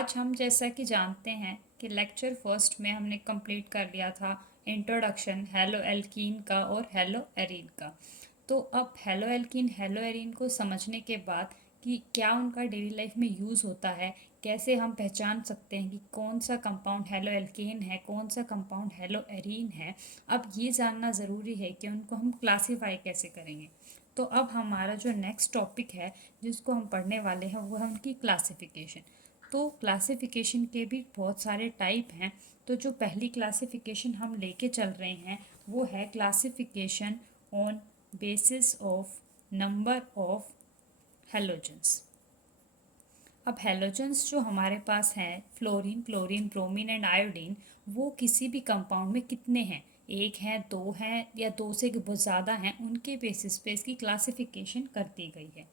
आज हम जैसा कि जानते हैं कि लेक्चर फर्स्ट में हमने कंप्लीट कर लिया था इंट्रोडक्शन हेलो एल्कीन का और हेलो एरीन का। तो अब हेलो एल्कीन हेलो एरीन को समझने के बाद कि क्या उनका डेली लाइफ में यूज़ होता है, कैसे हम पहचान सकते हैं कि कौन सा कंपाउंड हेलो एल्केन है, कौन सा कंपाउंड हेलो एरीन है, अब ये जानना ज़रूरी है कि उनको हम क्लासीफाई कैसे करेंगे। तो अब हमारा जो नेक्स्ट टॉपिक है जिसको हम पढ़ने वाले हैं वो है उनकी क्लासिफिकेशन। तो क्लासिफिकेशन के भी बहुत सारे टाइप हैं। तो जो पहली क्लासिफिकेशन हम लेके चल रहे हैं वो है classification on basis of number of halogens. अब हेलोजेंस जो हमारे पास हैं fluorine, chlorine, bromine and iodine, वो किसी भी कंपाउंड में कितने हैं, एक हैं, दो हैं या दो से बहुत ज़्यादा हैं, उनके बेसिस पे इसकी क्लासिफिकेशन कर दी गई है।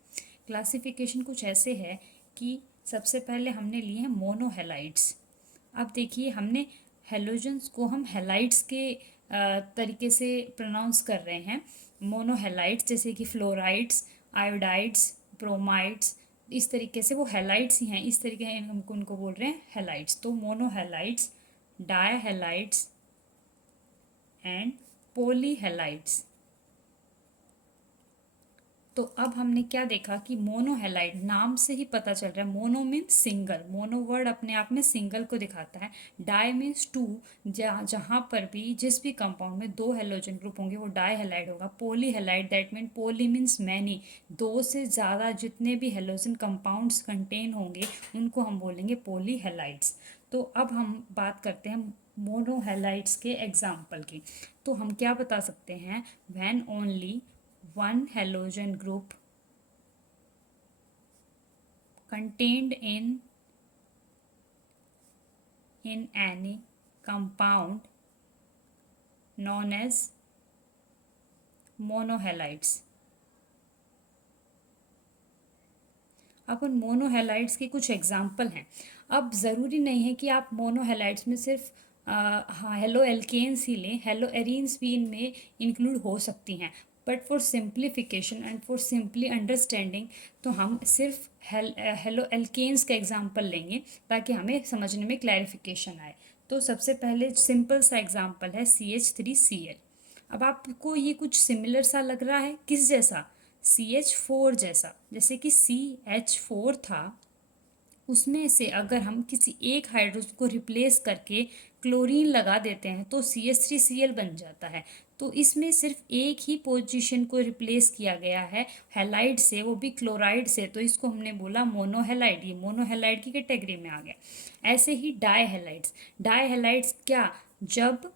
क्लासिफिकेशन कुछ ऐसे है कि सबसे पहले हमने लिए हैं मोनोहेलाइड्स। अब देखिए हमने हेलोजेंस को हम हेलाइड्स के तरीके से प्रोनाउंस कर रहे हैं। मोनोहेलाइड्स जैसे कि फ्लोराइड्स, आयोडाइड्स, ब्रोमाइड्स, इस तरीके से वो हेलाइड्स ही हैं, इस तरीके से हमको उनको बोल रहे हैं हेलाइड्स। तो मोनोहेलाइड्स, डायहेलाइड्स एंड पोलीहेलाइड्स। तो अब हमने क्या देखा कि मोनोहेलाइड नाम से ही पता चल रहा है, mono means single, mono word अपने आप में सिंगल को दिखाता है। डाई मीन्स टू, जहाँ पर भी जिस भी कंपाउंड में दो हेलोजन ग्रुप होंगे वो डाईहेलाइड होगा। Polyhalide that mean poly means many, दो से ज़्यादा जितने भी हेलोजन कंपाउंड्स कंटेन होंगे उनको हम बोलेंगे पोलीहेलाइड्स। तो अब हम बात करते हैं मोनोहेलाइड्स के एग्जाम्पल की। तो हम क्या बता सकते हैं, when only one halogen group contained in any compound known as monohalides। अब उन मोनोहेलाइड्स के कुछ एग्जाम्पल हैं। अब ज़रूरी नहीं है कि आप मोनोहेलाइड्स में सिर्फ हेलो एल्केन्स ही लें, हेलो एरीन्स भी इनमें इंक्लूड हो सकती हैं, but for simplification and for simply understanding तो हम सिर्फ हेलो एल्केन्स का एग्जाम्पल लेंगे ताकि हमें समझने में क्लैरिफिकेशन आए। तो सबसे पहले सिंपल सा एग्जाम्पल है CH3Cl। अब आपको ये कुछ सिमिलर सा लग रहा है, किस जैसा, CH4 जैसा। जैसे कि CH4 था, उसमें से अगर हम किसी एक हाइड्रोजन को रिप्लेस करके क्लोरीन लगा देते हैं तो CH3Cl बन जाता है। तो इसमें सिर्फ एक ही पोजीशन को रिप्लेस किया गया है हेलाइड से, वो भी क्लोराइड से, तो इसको हमने बोला मोनोहेलाइड। ये मोनोहेलाइड की कैटेगरी में आ गया। ऐसे ही डायहेलाइड्स, डायहेलाइड्स क्या, जब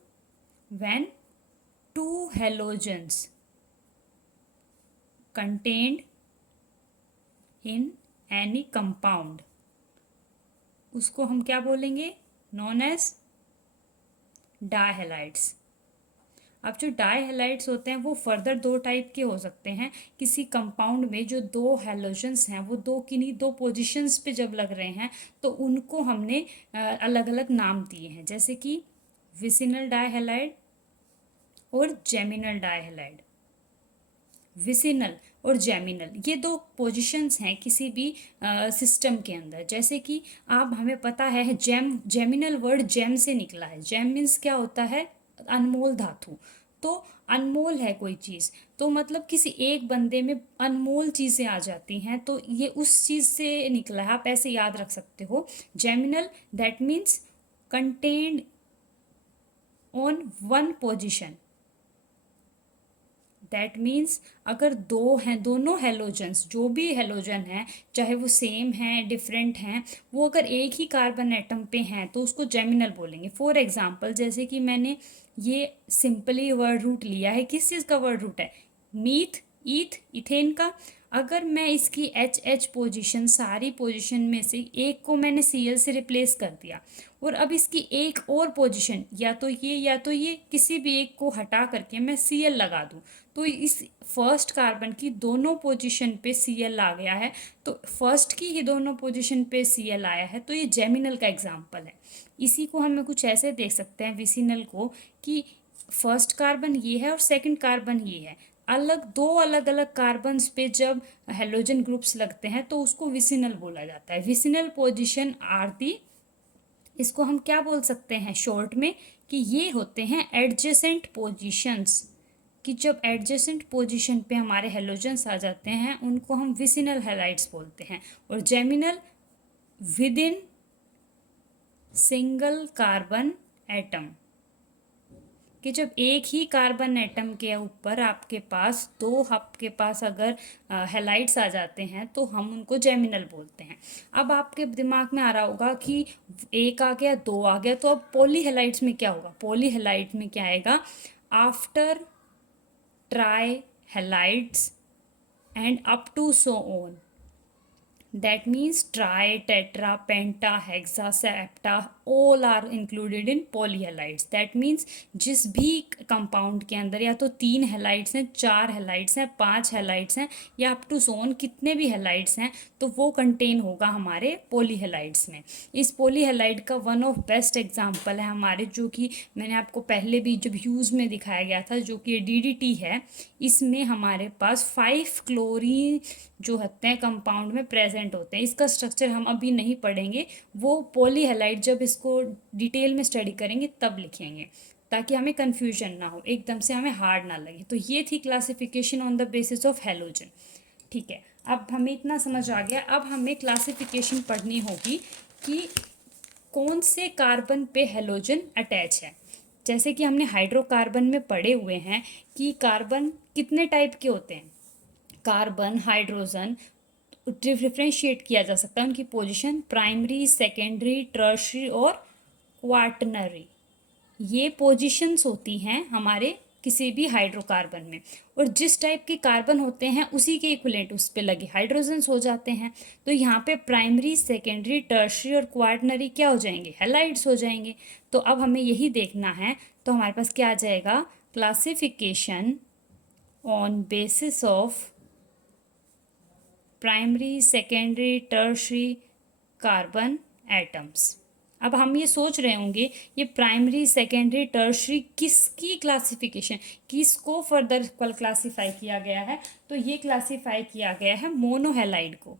when two halogens contained in any compound, उसको हम क्या बोलेंगे, नॉन एज डायहेलाइड्स। अब जो डायहेलाइड्स होते हैं वो फर्दर दो टाइप के हो सकते हैं। किसी कंपाउंड में जो दो हेलोजेंस हैं वो दो किन्हीं दो पोजीशंस पे जब लग रहे हैं तो उनको हमने अलग अलग नाम दिए हैं, जैसे कि विसिनल डायहेलाइड और जेमिनल डायहेलाइड। विसिनल और जेमिनल ये दो पोजीशंस हैं किसी भी सिस्टम के अंदर। जैसे कि आप, हमें पता है जेमिनल वर्ड जेम से निकला है। जेम मीन्स क्या होता है, अनमोल धातु। तो अनमोल है कोई चीज़, तो मतलब किसी एक बंदे में अनमोल चीज़ें आ जाती हैं, तो ये उस चीज़ से निकला है, आप ऐसे याद रख सकते हो। Geminal that means contained on one position. That means अगर दो हैं, दोनों हेलोजेंस, जो भी हेलोजन हैं चाहे वो सेम हैं डिफरेंट हैं, वो अगर एक ही कार्बन एटम पे हैं तो उसको जेमिनल बोलेंगे। फॉर एग्जांपल जैसे कि मैंने ये सिंपली वर्ड रूट लिया है, किस चीज़ का वर्ड रूट है, मीथ, ईथ, इथेन का। अगर मैं इसकी एच पोजीशन, सारी पोजीशन में से एक को मैंने Cl से रिप्लेस कर दिया और अब इसकी एक और पोजीशन, या तो ये या तो ये, किसी भी एक को हटा करके मैं Cl लगा दूँ तो इस फर्स्ट कार्बन की दोनों पोजीशन पे Cl आ गया है। तो फर्स्ट की ही दोनों पोजीशन पे Cl आया है, तो ये जेमिनल का एग्जाम्पल है। इसी को हमें कुछ ऐसे देख सकते हैं विसिनल को, कि फर्स्ट कार्बन ये है और सेकंड कार्बन ये है, अलग दो अलग अलग कार्बन्स पे जब हेलोजन ग्रुप्स लगते हैं तो उसको विसिनल बोला जाता है। विसिनल पोजीशन आर दी, इसको हम क्या बोल सकते हैं शॉर्ट में, कि ये होते हैं एडजेसेंट पोजीशंस, कि जब एडजेसेंट पोजीशन पे हमारे हेलोजन्स आ जाते हैं उनको हम विसिनल हैलाइड्स बोलते हैं। और geminal with in single carbon atom, कि जब एक ही कार्बन एटम के ऊपर आपके पास अगर हैलाइड्स आ जाते हैं तो हम उनको जेमिनल बोलते हैं। अब आपके दिमाग में आ रहा होगा कि एक आ गया, दो आ गया, तो अब पॉली हैलाइड्स में क्या होगा? पॉली हैलाइड में क्या आएगा? After tri halides and up to so on, that means tri, tetra, penta, hexa, septa all are included in polyhalides। that means जिस भी कंपाउंड के अंदर या तो 3 हैलाइड्स हैं, 4 हैलाइड्स हैं, 5 हैलाइड्स हैं, या अप टू सोन कितने भी हैलाइड्स हैं, तो वो कंटेन होगा हमारे पोलीहैलाइड्स में। इस पोलीहैलाइड का वन ऑफ बेस्ट एग्जांपल है हमारे, जो कि मैंने आपको पहले भी जब यूज़ में दिखाया गया था, जो कि DDT है। इसमें हमारे पास 5 क्लोरीन जो होते हैं कंपाउंड में प्रेजेंट होते हैं। इसका स्ट्रक्चर हम अभी नहीं पढ़ेंगे, वो पॉलीहैलाइड जब इसको डिटेल में स्टडी करेंगे तब लिखेंगे, ताकि हमें कन्फ्यूजन ना हो, एकदम से हमें हार्ड ना लगे। तो ये थी classification on the basis of halogen. ठीक है, अब हमें इतना समझ आ गया। अब हमें क्लासिफिकेशन पढ़नी होगी कि कौन से कार्बन पे हैलोजन अटैच है। जैसे कि हमने हाइड्रोकार्बन में पढ़े हुए हैं कि कार्बन कितने टाइप के होते हैं। कार्बन, हाइड्रोजन डिफ्रेंशिएट किया जा सकता है उनकी पोजीशन, प्राइमरी, सेकेंडरी, टर्शियरी और क्वाटरनरी। ये पोजीशंस होती हैं हमारे किसी भी हाइड्रोकार्बन में, और जिस टाइप के कार्बन होते हैं उसी के इक्विवेलेंट उस पे लगे हाइड्रोजन्स हो जाते हैं। तो यहाँ पे प्राइमरी, सेकेंडरी, टर्शियरी और क्वाटरनरी क्या हो जाएंगे? हैलाइड्स हो जाएंगे। तो अब हमें यही देखना है, तो हमारे पास क्या आ जाएगा? Classification on basis of primary, secondary, tertiary carbon atoms. अब हम ये सोच रहे होंगे ये प्राइमरी, सेकेंडरी, टर्शियरी किसकी क्लासिफिकेशन, किसको फर्दर क्लासिफाई किया गया है? तो ये क्लासिफाई किया गया है मोनोहैलाइड को।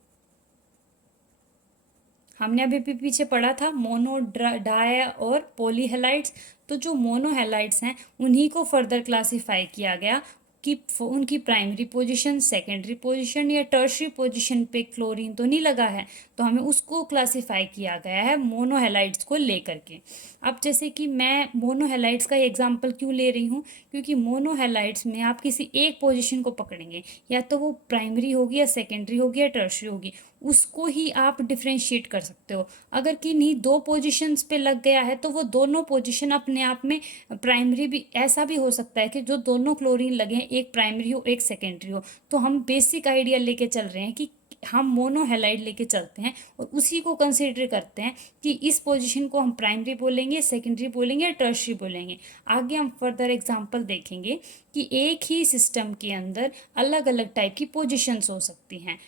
हमने अभी भी पीछे पढ़ा था मोनो, डाई और पॉलीहैलाइड्स। तो जो मोनोहैलाइड्स हैं उन्हीं को फर्दर क्लासिफाई किया गया कि उनकी प्राइमरी पोजीशन, सेकेंडरी पोजीशन या टर्शियरी पोजीशन पे क्लोरीन तो नहीं लगा है, तो हमें उसको क्लासिफाई किया गया है मोनोहैलाइड्स को लेकर के। अब जैसे कि मैं मोनोहैलाइड्स का एग्जांपल क्यों ले रही हूँ, क्योंकि मोनोहैलाइड्स में आप किसी एक पोजीशन को पकड़ेंगे, या तो वो प्राइमरी होगी या सेकेंडरी होगी या टर्शियरी होगी, उसको ही आप डिफ्रेंशिएट कर सकते हो। अगर किन्हीं दो पोजीशंस पे लग गया है तो वो दोनों पोजीशन अपने आप में प्राइमरी भी, ऐसा भी हो सकता है कि जो दोनों क्लोरीन लगे हैं एक प्राइमरी हो एक सेकेंडरी हो। तो हम बेसिक आइडिया लेके चल रहे हैं कि हम मोनोहैलाइड लेके चलते हैं और उसी को कंसीडर करते हैं कि इस पोजीशन को हम प्राइमरी बोलेंगे, सेकेंडरी बोलेंगे या टर्शियरी बोलेंगे। आगे हम फर्दर एग्जांपल देखेंगे कि एक ही सिस्टम के अंदर अलग अलग टाइप की पोजीशंस हो सकती हैं।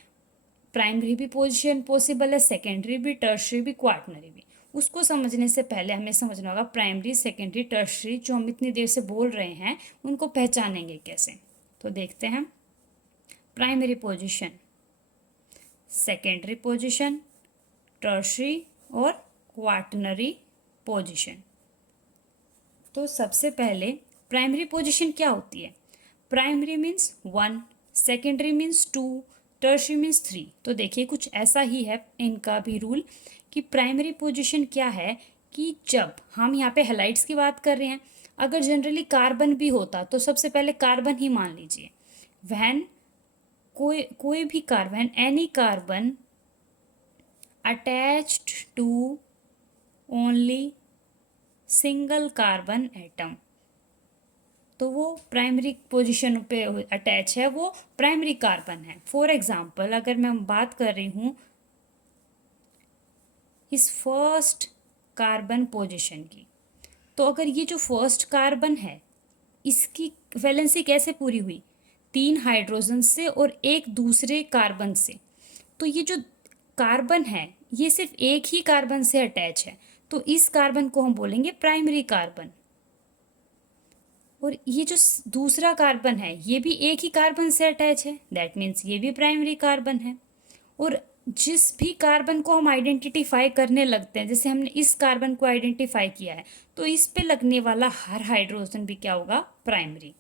प्राइमरी भी पोजीशन पॉसिबल है, सेकेंडरी भी, टर्शियरी भी, क्वाटरनरी भी। उसको समझने से पहले हमें समझना होगा प्राइमरी, सेकेंडरी, टर्शियरी जो हम इतनी देर से बोल रहे हैं उनको पहचानेंगे कैसे। तो देखते हैं primary position, secondary position, tertiary और क्वाटरनरी पोजीशन। तो सबसे पहले प्राइमरी पोजीशन क्या होती है? Primary means 1, secondary means 2, tertiary means 3। तो देखिए कुछ ऐसा ही है इनका भी रूल कि प्राइमरी पोजीशन क्या है, कि जब हम यहाँ पे हैलाइड्स की बात कर रहे हैं, अगर जनरली कार्बन भी होता तो सबसे पहले कार्बन ही मान लीजिए। व्हेन कोई भी carbon, any carbon attached to only single carbon atom, तो वो प्राइमरी पोजीशन पे अटैच है, वो प्राइमरी कार्बन है। फॉर एग्जांपल अगर मैं बात कर रही हूँ इस फर्स्ट कार्बन पोजीशन की, तो अगर ये जो फर्स्ट कार्बन है इसकी वैलेंसी कैसे पूरी हुई? 3 हाइड्रोजन से और एक दूसरे कार्बन से। तो ये जो कार्बन है ये सिर्फ एक ही कार्बन से अटैच है, तो इस कार्बन को हम बोलेंगे प्राइमरी कार्बन। और ये जो दूसरा कार्बन है ये भी एक ही कार्बन से अटैच है, दैट मीन्स ये भी प्राइमरी कार्बन है। और जिस भी कार्बन को हम आइडेंटिफाई करने लगते हैं, जैसे हमने इस कार्बन को आइडेंटिफाई किया है, तो इस पे लगने वाला हर हाइड्रोजन भी क्या होगा, प्राइमरी।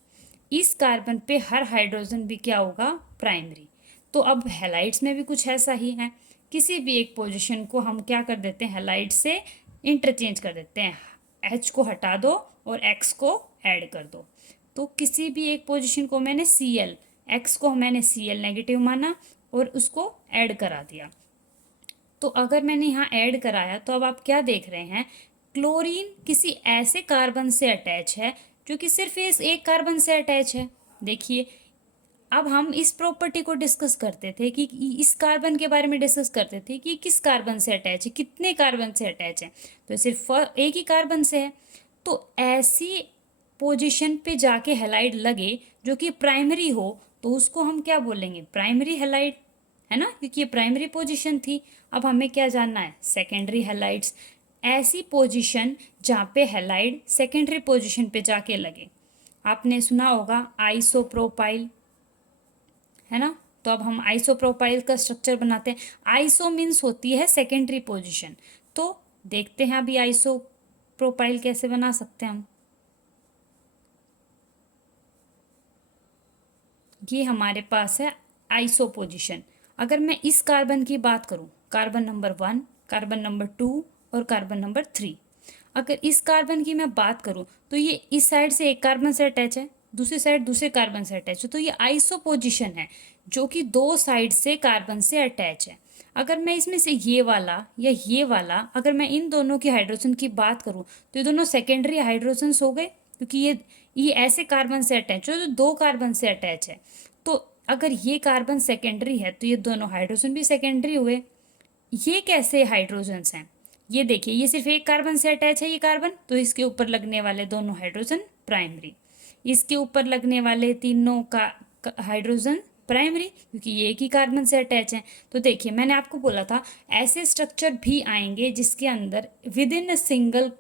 इस कार्बन पे हर हाइड्रोजन भी क्या होगा, प्राइमरी। तो अब हैलाइड्स में भी कुछ ऐसा ही है, किसी भी एक पोजीशन को हम क्या कर देते हैं, हैलाइड से इंटरचेंज कर देते हैं, H को हटा दो और X को ऐड कर दो। तो किसी भी एक पोजीशन को मैंने Cl, X को मैंने Cl नेगेटिव माना और उसको ऐड करा दिया। तो अगर मैंने यहाँ ऐड कराया तो अब आप क्या देख रहे हैं, क्लोरीन किसी ऐसे कार्बन से अटैच है जो कि सिर्फ इस एक कार्बन से अटैच है। देखिए, अब हम इस प्रॉपर्टी को डिस्कस करते थे कि इस कार्बन के बारे में डिस्कस करते थे कि किस कार्बन से अटैच है, कितने कार्बन से अटैच है, तो सिर्फ एक ही कार्बन से है। तो ऐसी पोजीशन पे जाके हैलाइड लगे जो कि प्राइमरी हो तो उसको हम क्या बोलेंगे, प्राइमरी हैलाइड, है ना, क्योंकि ये प्राइमरी पोजीशन थी। अब हमें क्या जानना है, सेकेंडरी हैलाइड्स। ऐसी पोजीशन जहाँ पे हैलाइड सेकेंडरी पोजीशन पे जाके लगे, आपने सुना होगा आइसोप्रोपाइल, है ना। तो अब हम आइसोप्रोपाइल का स्ट्रक्चर बनाते हैं। आइसो मीन्स होती है सेकेंडरी पोजीशन। तो देखते हैं अभी आइसोप्रोपाइल कैसे बना सकते हैं हम। ये हमारे पास है आइसो पोजीशन। अगर मैं इस कार्बन की बात करूं, कार्बन नंबर 1, कार्बन नंबर 2 और कार्बन नंबर 3, अगर इस कार्बन की मैं बात करूं तो ये इस साइड से एक कार्बन से अटैच है, दूसरी साइड दूसरे कार्बन से अटैच है, तो ये आइसो पोजीशन है जो कि दो साइड से कार्बन से अटैच है। अगर मैं इसमें से ये वाला या ये वाला, अगर मैं इन दोनों की हाइड्रोजन की बात करूं तो ये दोनों सेकेंडरी हाइड्रोजन्स हो गए, क्योंकि ये ऐसे कार्बन से अटैच है जो दो कार्बन से अटैच है। तो अगर ये कार्बन सेकेंडरी है तो ये दोनों हाइड्रोजन भी सेकेंडरी हुए। ये कैसे हाइड्रोजन्स हैं, ये देखिए, ये सिर्फ एक कार्बन से अटैच है ये कार्बन, तो इसके ऊपर लगने वाले दोनों हाइड्रोजन प्राइमरी, इसके ऊपर लगने वाले तीनों का हाइड्रोजन प्राइमरी, क्योंकि ये एक ही कार्बन से अटैच है। तो देखिए, मैंने आपको बोला था ऐसे स्ट्रक्चर भी आएंगे जिसके अंदर विद इन सिंगल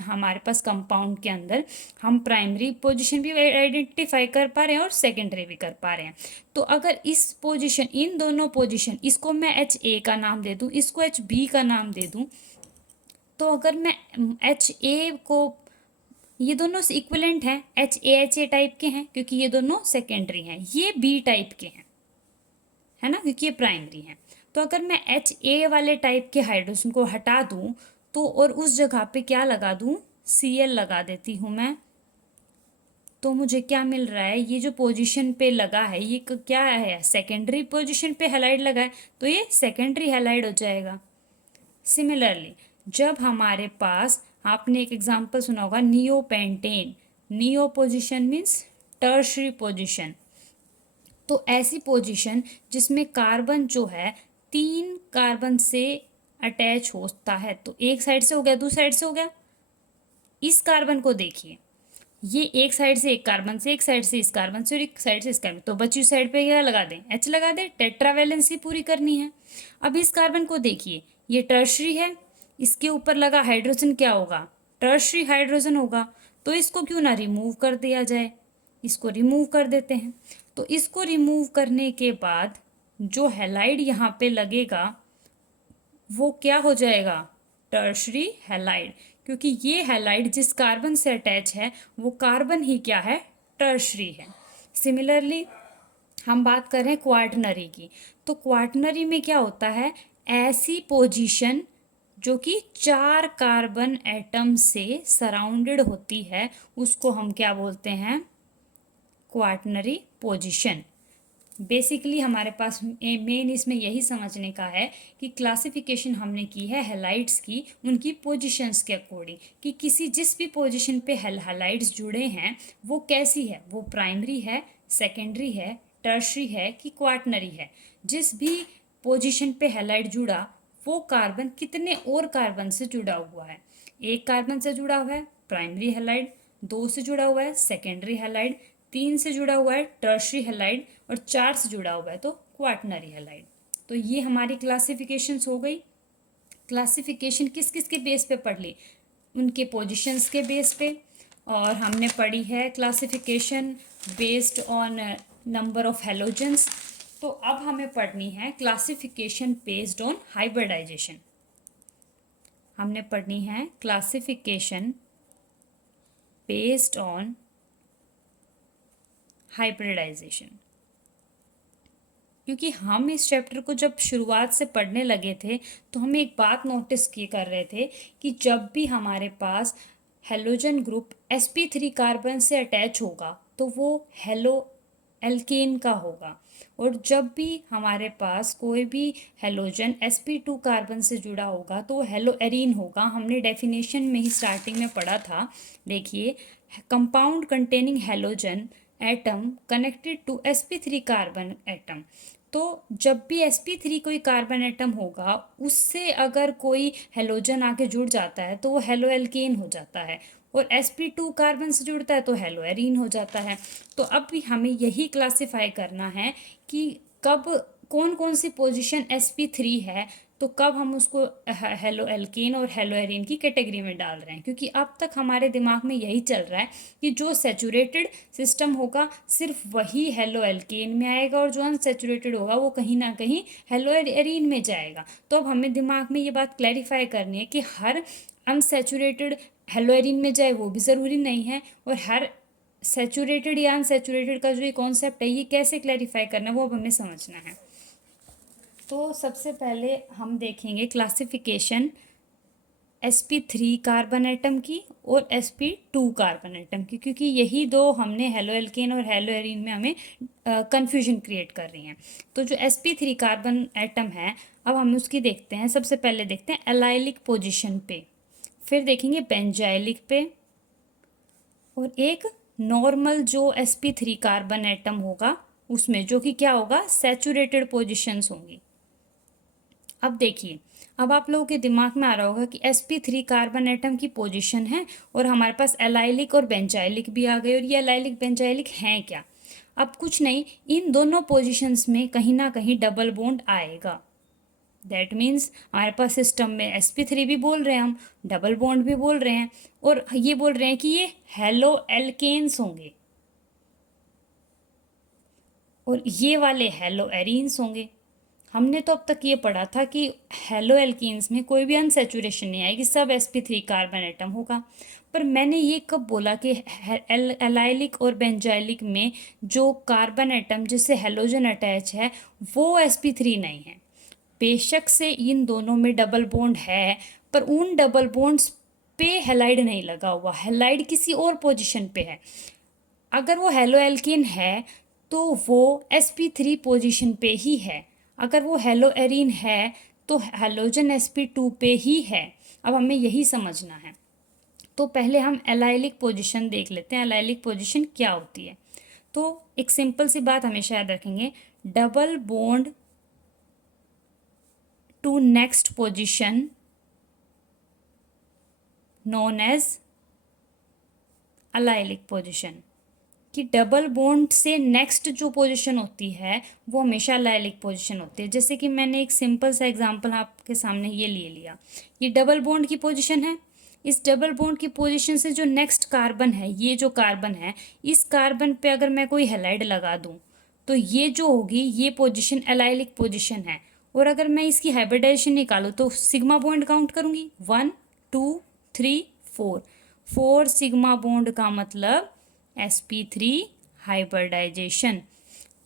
हमारे पास कंपाउंड के अंदर हम प्राइमरी पोजीशन भी आइडेंटिफाई कर पा रहे हैं और सेकेंडरी भी कर पा रहे हैं। तो अगर इस पोजीशन, इन दोनों पोजीशन, इसको मैं HA का नाम दे दूं, इसको HB का नाम दे दूं, तो अगर मैं HA को, ये दोनों इक्विवेलेंट हैं, HA टाइप के हैं क्योंकि ये दोनों सेकेंडरी हैं, ये B टाइप के हैं, है ना, क्योंकि ये प्राइमरी हैं। तो अगर मैं HA वाले टाइप के हाइड्रोजन को हटा दूं तो और उस जगह पे क्या लगा दूं, Cl लगा देती हूं मैं, तो मुझे क्या मिल रहा है, ये जो पोजीशन पे लगा है ये क्या है, सेकेंडरी पोजीशन पे हैलाइड लगा है, तो ये सेकेंडरी हैलाइड हो जाएगा। सिमिलरली जब हमारे पास, आपने एक एग्जांपल सुना होगा neopentane, neo position means tertiary position, तो ऐसी पोजीशन जिसमें कार्बन जो है 3 कार्बन से अटैच होता है, तो एक साइड से हो गया, दूसरी साइड से हो गया। इस कार्बन को देखिए, ये एक साइड से एक कार्बन से, एक साइड से इस कार्बन से और एक साइड से इस कार्बन, तो बची साइड पे क्या लगा दें, H लगा दें, टेट्रावैलेंसी पूरी करनी है। अब इस कार्बन को देखिए, ये टर्शरी है, इसके ऊपर लगा हाइड्रोजन क्या होगा, टर्शरी हाइड्रोजन होगा, तो इसको क्यों ना रिमूव कर दिया जाए, इसको रिमूव कर देते हैं। तो इसको रिमूव करने के बाद जो हैलाइड यहाँ पे लगेगा वो क्या हो जाएगा, टर्शरी हैलाइड, क्योंकि ये हैलाइड जिस कार्बन से अटैच है वो कार्बन ही क्या है, टर्शरी है। सिमिलरली हम बात कर रहे हैं क्वार्टनरी की, तो क्वार्टनरी में क्या होता है, ऐसी पोजीशन जो कि 4 कार्बन एटम से सराउंडेड होती है उसको हम क्या बोलते हैं, क्वार्टनरी पोजीशन। बेसिकली हमारे पास मेन इसमें यही समझने का है कि क्लासिफिकेशन हमने की है हैलाइड्स की उनकी पोजीशंस के अकॉर्डिंग, कि किसी जिस भी पोजीशन पे हैलाइड्स जुड़े हैं वो कैसी है, वो प्राइमरी है, सेकेंडरी है, टर्शरी है कि क्वार्टनरी है। जिस भी पोजीशन पे हैलाइड जुड़ा वो कार्बन कितने और कार्बन से जुड़ा हुआ है, एक कार्बन से जुड़ा हुआ है प्राइमरी हैलाइड, 2 से जुड़ा हुआ है सेकेंडरी हैलाइड, 3 से जुड़ा हुआ है टर्शरी हैलाइड और 4 से जुड़ा हुआ है तो क्वार्टनरी हैलाइड। तो ये हमारी क्लासिफिकेशंस हो गई। क्लासिफिकेशन किस किस के बेस पे पढ़ ली, उनके पोजीशंस के बेस पे, और हमने पढ़ी है classification based on number of halogens. तो अब हमें पढ़नी है क्लासिफिकेशन बेस्ड ऑन हाइब्रिडाइजेशन। हमने पढ़नी है क्लासिफिकेशन बेस्ड ऑन हाइब्रिडाइजेशन, क्योंकि हम इस चैप्टर को जब शुरुआत से पढ़ने लगे थे तो हम एक बात नोटिस की कर रहे थे कि जब भी हमारे पास हेलोजन ग्रुप sp3 कार्बन से अटैच होगा तो वो हेलो एल्केन का होगा, और जब भी हमारे पास कोई भी हेलोजन sp2 कार्बन से जुड़ा होगा तो वो हेलो एरीन होगा। हमने डेफिनेशन में ही स्टार्टिंग में पढ़ा था, देखिए, compound containing halogen atom connected to sp3 carbon atom. तो जब भी sp3 कोई कार्बन एटम होगा उससे अगर कोई हेलोजन आके जुड़ जाता है तो वो हेलो एल्केन हो जाता है, और sp2 कार्बन से जुड़ता है तो हेलो एरीन हो जाता है। तो अब भी हमें यही क्लासिफाई करना है कि कब कौन कौन सी पोजीशन sp3 है, तो कब हम उसको हेलो एल्केन और हेलो एरीन की कैटेगरी में डाल रहे हैं, क्योंकि अब तक हमारे दिमाग में यही चल रहा है कि जो सैचुरेटेड सिस्टम होगा सिर्फ वही हेलो एल्केन में आएगा और जो अनसैचुरेटेड होगा वो कहीं ना कहीं हेलो एरीन में जाएगा। तो अब हमें दिमाग में ये बात क्लैरिफाई करनी है कि हर अनसैचुरेटेड हेलो एरीन में जाए वो भी ज़रूरी नहीं है, और हर सैचुरेटेड या अनसैचुरेटेड का जो ये कॉन्सेप्ट है ये कैसे क्लैरिफाई करना है वो अब हमें समझना है। तो सबसे पहले हम देखेंगे क्लासिफिकेशन sp3 कार्बन एटम की और sp2 कार्बन एटम की, क्योंकि यही दो हमने हेलो एल्केन और हेलो एरीन में हमें कन्फ्यूजन क्रिएट कर रही हैं। तो जो sp3 कार्बन एटम है अब हम उसकी देखते हैं। सबसे पहले देखते हैं एलाइलिक पोजीशन पे, फिर देखेंगे बेंजाइलिक पे, और एक नॉर्मल जो sp3 कार्बन एटम होगा उसमें, जो कि क्या होगा, सैचुरेटेड पोजीशंस होंगी। अब देखिए, अब आप लोगों के दिमाग में आ रहा होगा कि sp3 कार्बन एटम की पोजीशन है और हमारे पास एलाइलिक और बेंजाइलिक भी आ गए, और ये एलाइलिक बेंजाइलिक हैं क्या? अब कुछ नहीं, इन दोनों पोजीशंस में कहीं ना कहीं डबल बॉन्ड आएगा। दैट मीन्स हमारे पास सिस्टम में sp3 भी बोल रहे हैं, हम डबल बॉन्ड भी बोल रहे हैं, और ये बोल रहे हैं कि ये हेलो एल्केन्स होंगे और ये वाले हेलो एरीन्स होंगे। हमने तो अब तक ये पढ़ा था कि हेलो एल्कीन्स में कोई भी अनसैचुरेशन नहीं आएगी, सब sp3 कार्बन एटम होगा। पर मैंने ये कब बोला कि एलाइलिक और बेंजाइलिक में जो कार्बन एटम जिससे हेलोजन अटैच है वो sp3 नहीं है। बेशक से इन दोनों में डबल बॉन्ड है, पर उन डबल बॉन्ड्स पे हेलाइड नहीं लगा हुआ, हेलाइड किसी और पोजिशन पे है। अगर वो हेलो एल्कीन है तो वो sp3 पोजीशन पे ही है, अगर वो हेलो एरीन है तो हेलोजन sp2 पे ही है। अब हमें यही समझना है। तो पहले हम एलाइलिक पोजीशन देख लेते हैं, एलाइलिक पोजीशन क्या होती है। तो एक सिंपल सी बात हमेशा याद रखेंगे, double bond to next position known as allylic position, कि डबल बॉन्ड से नेक्स्ट जो पोजीशन होती है वो हमेशा एलाइलिक पोजीशन होती है। जैसे कि मैंने एक सिंपल सा एग्जांपल आपके सामने ये ले लिया, ये डबल बॉन्ड की पोजीशन है। इस डबल बॉन्ड की पोजीशन से जो नेक्स्ट कार्बन है, ये जो कार्बन है, इस कार्बन पे अगर मैं कोई हेलाइड लगा दूं तो ये जो होगी ये पोजीशन एलाइलिक पोजीशन है। और अगर मैं इसकी हाइब्रिडाइजेशन निकालूँ तो सिग्मा बॉन्ड काउंट करूँगी, 1 2 3 4, 4 सिग्मा बॉन्ड का मतलब sp3 हाइब्रिडाइजेशन।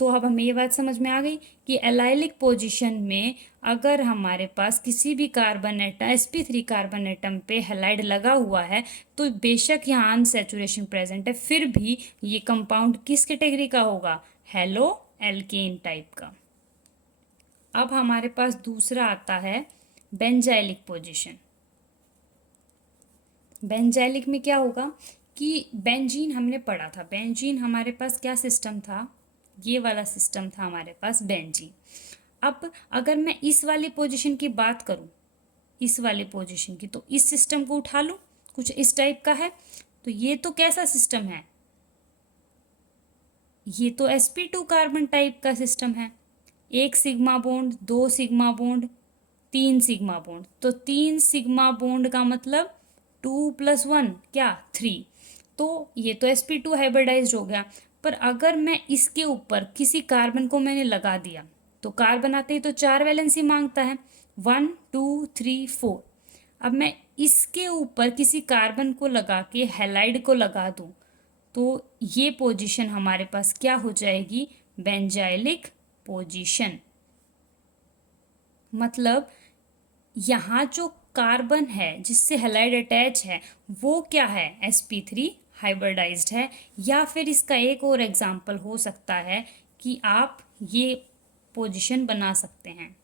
तो अब हमें ये बात समझ में आ गई कि एलाइलिक पोजीशन में अगर हमारे पास किसी भी carbon atom sp3 carbon atom पे हेलाइड लगा हुआ है तो बेशक यहाँ अनसैचुरेशन प्रेजेंट है, फिर भी ये कंपाउंड किस कैटेगरी का होगा, हेलो एल्केन टाइप का। अब हमारे पास दूसरा आता है बेंजाइलिक पोजीशन। बेंजाइलिक में क्या होगा कि बेंजीन हमने पढ़ा था, बेंजीन हमारे पास क्या सिस्टम था, ये वाला सिस्टम था हमारे पास बेंजीन। अब अगर मैं इस वाली पोजीशन की बात करूं, इस वाली पोजीशन की, तो इस सिस्टम को उठा लूं, कुछ इस टाइप का है। तो ये तो कैसा सिस्टम है, ये तो sp2 कार्बन टाइप का सिस्टम है। 1 sigma bond, 2 sigma bond, 3 sigma bond. तो 3 सिग्मा बॉन्ड का मतलब 2 + 1 क्या, 3। तो ये तो sp2 हाइब्रिडाइज्ड हो गया। पर अगर मैं इसके ऊपर किसी कार्बन को मैंने लगा दिया तो कार्बन आते ही तो 4 वैलेंसी मांगता है, 1 2 3 4। अब मैं इसके ऊपर किसी कार्बन को लगा के हैलाइड को लगा दूं तो ये पोजीशन हमारे पास क्या हो जाएगी, बेंजाइलिक पोजीशन। मतलब यहाँ जो कार्बन है जिससे हैलाइड अटैच है वो क्या है, sp3 हाइब्रिडाइज्ड है। या फिर इसका एक और एग्जांपल हो सकता है कि आप ये पोजीशन बना सकते हैं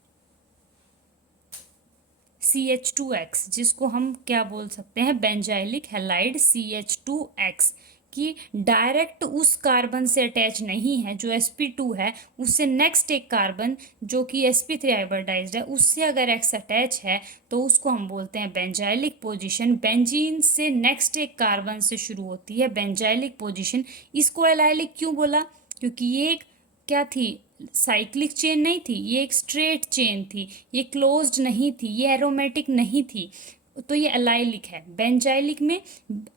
CH2X, जिसको हम क्या बोल सकते हैं, बेंजाइलिक हैलाइड CH2X, कि डायरेक्ट उस कार्बन से अटैच नहीं है जो sp2 है, उससे नेक्स्ट एक कार्बन जो कि sp3 हाइब्रिडाइज्ड है उससे अगर X अटैच है तो उसको हम बोलते हैं बेंजाइलिक पोजीशन। बेंजीन से नेक्स्ट एक कार्बन से शुरू होती है बेंजाइलिक पोजीशन। इसको एलाइलिक क्यों बोला, क्योंकि ये एक क्या थी, साइक्लिक चेन नहीं थी, ये एक स्ट्रेट चेन थी, ये क्लोज्ड नहीं थी, ये एरोमेटिक नहीं थी, तो ये एलाइलिक है। बेंजाइलिक में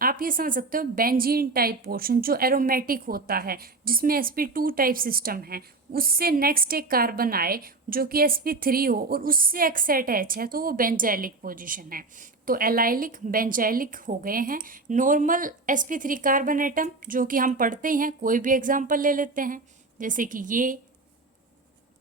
आप ये समझ सकते हो बेंजीन टाइप पोर्शन जो एरोमेटिक होता है जिसमें sp2 टाइप सिस्टम है, उससे नेक्स्ट एक कार्बन आए जो कि sp3 हो और उससे एक्स अटैच है तो वो बेंजाइलिक पोजीशन है। तो एलाइलिक बेंजाइलिक हो गए हैं। नॉर्मल sp3 कार्बन एटम जो कि हम पढ़ते हैं, कोई भी एग्जांपल ले लेते हैं, जैसे कि ये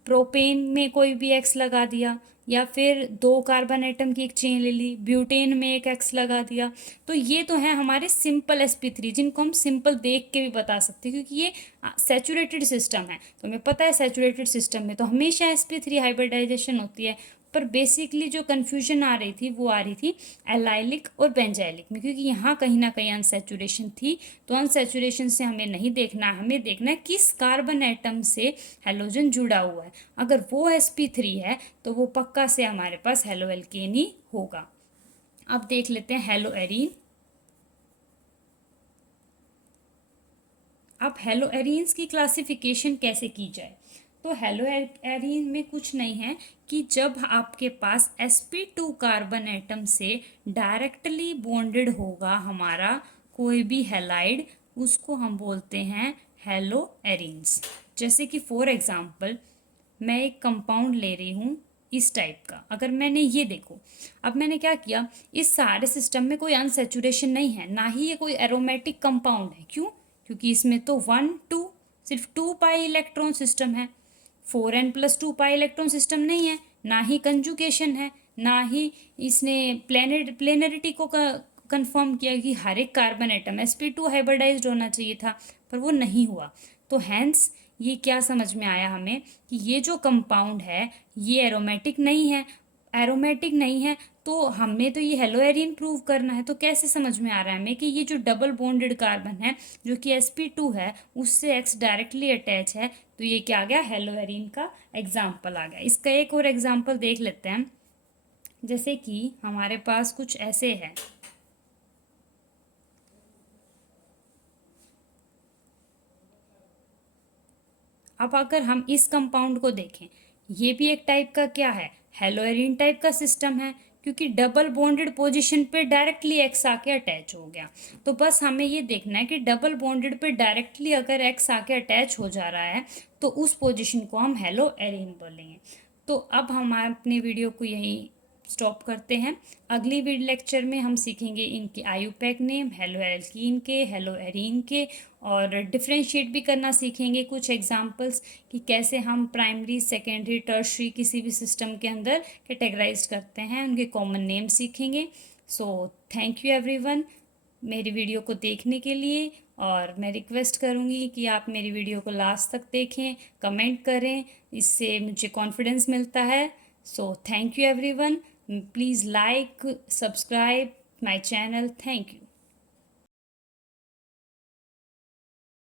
प्रोपेन में कोई भी एक्स लगा दिया, या फिर 2 कार्बन एटम की एक चेन ले ली, ब्यूटेन में एक एक्स लगा दिया। तो ये तो है हमारे सिंपल sp3 जिनको हम सिंपल देख के भी बता सकते हैं क्योंकि ये सैचुरेटेड सिस्टम है। तो हमें पता है सैचुरेटेड सिस्टम में तो हमेशा sp3 हाइब्रिडाइजेशन होती है। पर बेसिकली जो कन्फ्यूजन आ रही थी वो आ रही थी एलाइलिक और बेंजाइलिक में, क्योंकि यहाँ कहीं ना कहीं अनसैचुरेशन थी। तो अनसैचुरेशन से हमें नहीं देखना है, हमें देखना है किस कार्बन एटम से हेलोजन जुड़ा हुआ है। अगर वो sp3 है तो वो पक्का से हमारे पास हेलो एल्केन ही होगा। अब देख लेते हैं हेलो एरीन। अब हेलो एरीन्स की क्लासिफिकेशन कैसे की जाए, तो हेलो एरीन में कुछ नहीं है कि जब आपके पास sp2 कार्बन एटम से डायरेक्टली बॉन्डेड होगा हमारा कोई भी हैलाइड, उसको हम बोलते हैं हेलो एरीन्स। जैसे कि फॉर एग्जांपल मैं एक कंपाउंड ले रही हूँ इस टाइप का, अगर मैंने ये देखो, अब मैंने क्या किया, इस सारे सिस्टम में कोई अनसैचुरेशन नहीं है, ना ही ये कोई एरोमेटिक कंपाउंड है। क्यों, क्योंकि इसमें तो 1 2 सिर्फ 2 पाई इलेक्ट्रॉन सिस्टम है, 4n+2 पाई इलेक्ट्रॉन सिस्टम नहीं है, ना ही कंजुगेशन है, ना ही इसने प्लेनरिटी को कंफर्म किया कि हर एक कार्बन एटम sp2 हाइब्रिडाइज्ड होना चाहिए था, पर वो नहीं हुआ। तो हैंस ये क्या समझ में आया हमें कि ये जो कंपाउंड है ये एरोमेटिक नहीं है। एरोमेटिक नहीं है तो हमें तो ये हेलो एरीन प्रूव करना है। तो कैसे समझ में आ रहा है हमें कि ये जो डबल बॉन्डेड कार्बन है जो कि sp2 है उससे x डायरेक्टली अटैच है, तो ये क्या आ गया, हेलो एरीन का एग्जाम्पल आ गया। इसका एक और एग्जाम्पल देख लेते हैं। जैसे कि हमारे पास कुछ ऐसे है, अब अगर हम इस कंपाउंड को देखें, ये भी एक टाइप का क्या है, हेलो एरीन टाइप का सिस्टम है, क्योंकि डबल बॉन्डेड पोजीशन पे डायरेक्टली एक्स आके अटैच हो गया। तो बस हमें ये देखना है कि डबल बॉन्डेड पे डायरेक्टली अगर एक्स आके अटैच हो जा रहा है तो उस पोजीशन को हम हेलो एरीन बोलेंगे। तो अब हम अपने वीडियो को यहीं स्टॉप करते हैं। अगली वीडियो लेक्चर में हम सीखेंगे इनके आयुपैक नेम, हेलो एल्कीन के, हेलो एरीन के, और डिफ्रेंशिएट भी करना सीखेंगे कुछ एग्जांपल्स कि कैसे हम प्राइमरी सेकेंडरी टर्शरी किसी भी सिस्टम के अंदर कैटेगराइज करते हैं, उनके कॉमन नेम सीखेंगे। सो थैंक यू एवरीवन मेरी वीडियो को देखने के लिए, और मैं रिक्वेस्ट करूँगी कि आप मेरी वीडियो को लास्ट तक देखें, कमेंट करें, इससे मुझे कॉन्फिडेंस मिलता है। So thank you everyone, please like subscribe my channel, thank you.